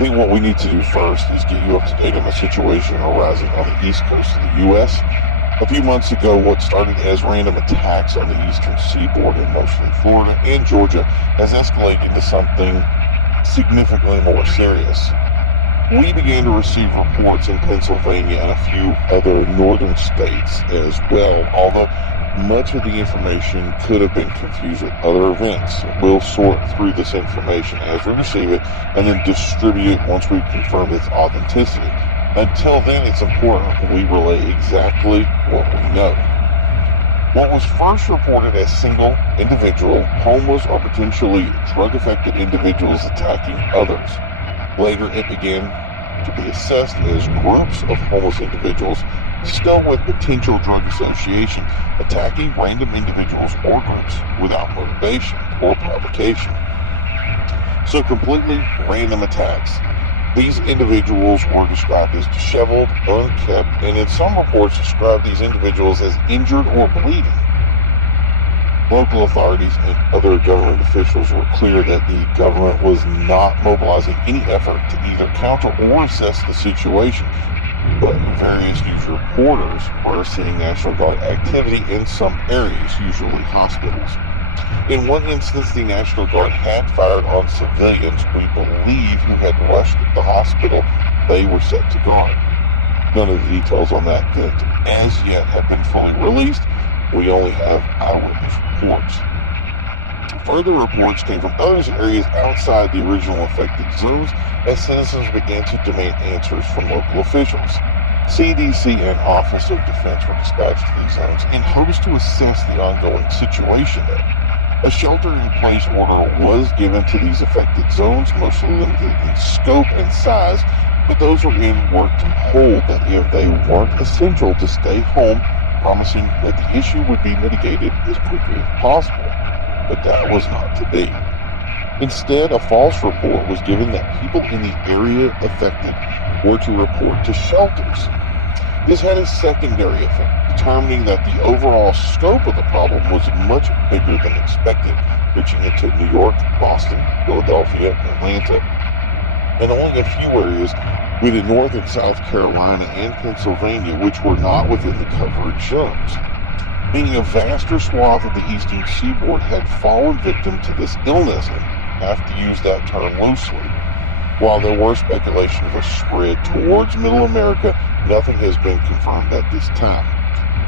think what we need to do first is get you up to date on the situation arising on the east coast of the U.S. A few months ago, what started as random attacks on the eastern seaboard in mostly Florida and Georgia has escalated into something significantly more serious. We began to receive reports in Pennsylvania and a few other northern states as well, although much of the information could have been confused with other events. We'll sort through this information as we receive it and then distribute it once we've confirmed its authenticity. Until then, it's important we relay exactly what we know. What was first reported as single, individual, homeless, or potentially drug-affected individuals attacking others. Later, it began to be assessed as groups of homeless individuals, still with potential drug association, attacking random individuals or groups without motivation or provocation. So completely random attacks. These individuals were described as disheveled, unkept, and in some reports described these individuals as injured or bleeding. Local authorities and other government officials were clear that the government was not mobilizing any effort to either counter or assess the situation, but various news reporters were seeing National Guard activity in some areas, usually hospitals. In one instance, the National Guard had fired on civilians we believe who had rushed the hospital they were set to guard. None of the details on that event as yet have been fully released. We only have eyewitness reports. Further reports came from other areas outside the original affected zones as citizens began to demand answers from local officials. CDC and Office of Defense were dispatched to these zones in hopes to assess the ongoing situation there. A shelter-in-place order was given to these affected zones, mostly limited in scope and size, but those who were in were told that if they weren't essential to stay home, promising that the issue would be mitigated as quickly as possible. But that was not to be. Instead, a false report was given that people in the area affected were to report to shelters. This had a secondary effect, determining that the overall scope of the problem was much bigger than expected, reaching into New York, Boston, Philadelphia, Atlanta, and only a few areas within North and South Carolina and Pennsylvania which were not within the coverage zones. Meaning a vaster swath of the eastern seaboard had fallen victim to this illness, and I have to use that term loosely. While there were speculation of a spread towards Middle America, nothing has been confirmed at this time.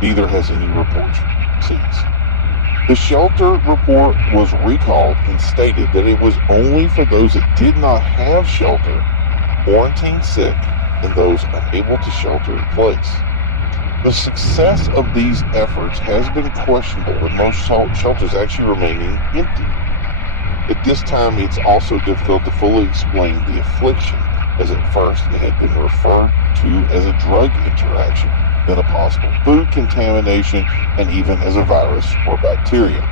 Neither has any reports ceased. The shelter report was recalled and stated that it was only for those that did not have shelter, quarantined sick, and those unable to shelter in place. The success of these efforts has been questionable, with most shelters actually remaining empty. At this time, it's also difficult to fully explain the affliction, as at first it had been referred to as a drug interaction, then a possible food contamination, and even as a virus or bacteria.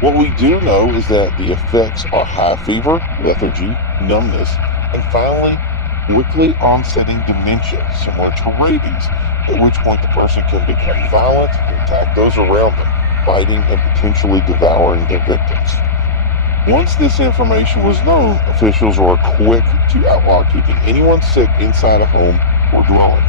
What we do know is that the effects are high fever, lethargy, numbness, and finally, quickly onsetting dementia, similar to rabies, at which point the person can become violent and attack those around them, biting and potentially devouring their victims. Once this information was known, officials were quick to outlaw keeping anyone sick inside a home or dwelling.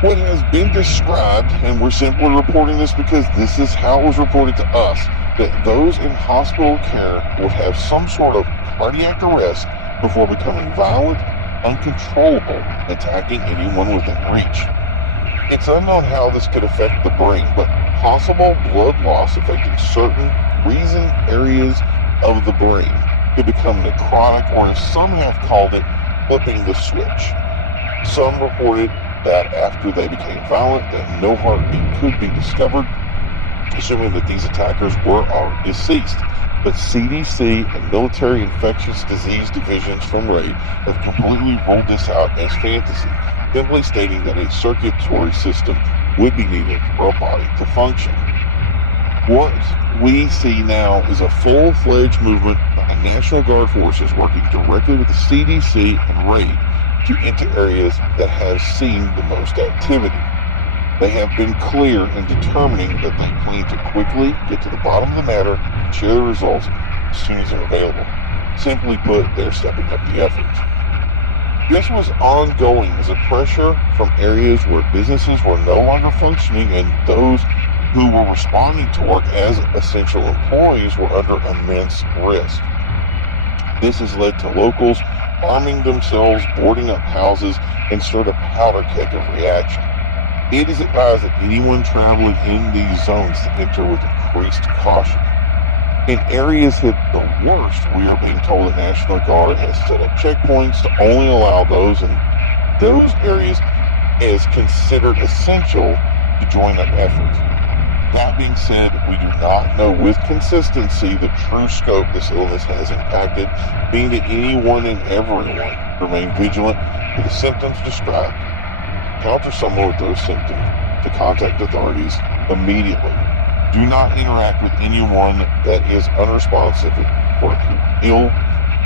What has been described, and we're simply reporting this because this is how it was reported to us, that those in hospital care would have some sort of cardiac arrest before becoming violent, uncontrollable, attacking anyone within reach. It's unknown how this could affect the brain, but possible blood loss affecting certain reason areas of the brain could become necrotic, or as some have called it, flipping the switch. Some reported that after they became violent, that no heartbeat could be discovered, assuming that these attackers were already deceased. But CDC and military infectious disease divisions from RAID have completely ruled this out as fantasy, simply stating that a circulatory system would be needed for a body to function. What we see now is a full-fledged movement by the National Guard forces working directly with the CDC and RAID to enter areas that have seen the most activity. They have been clear in determining that they plan to quickly get to the bottom of the matter and share the results as soon as they're available. Simply put, they're stepping up the efforts. This was ongoing as the pressure from areas where businesses were no longer functioning and those who were responding to work as essential employees were under immense risk. This has led to locals arming themselves, boarding up houses, and stirred a powder keg of reaction. It is advised that anyone traveling in these zones to enter with increased caution. In areas hit the worst, we are being told the National Guard has set up checkpoints to only allow those in those areas as considered essential to join their efforts. That being said, we do not know with consistency the true scope this illness has impacted, being that anyone and everyone remain vigilant for the symptoms described. Encounter someone with those symptoms to contact authorities immediately. Do not interact with anyone that is unresponsive for ill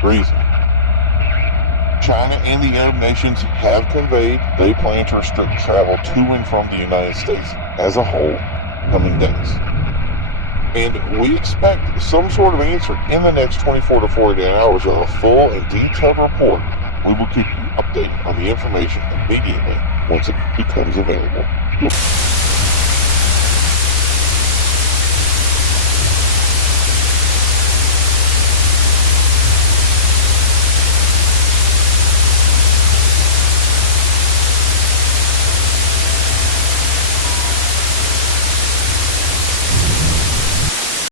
reason. China and the Arab nations have conveyed they plan to restrict travel to and from the United States as a whole coming days. And we expect some sort of answer in the next 24 to 48 hours of a full and detailed report. We will keep you updated on the information immediately once it becomes available.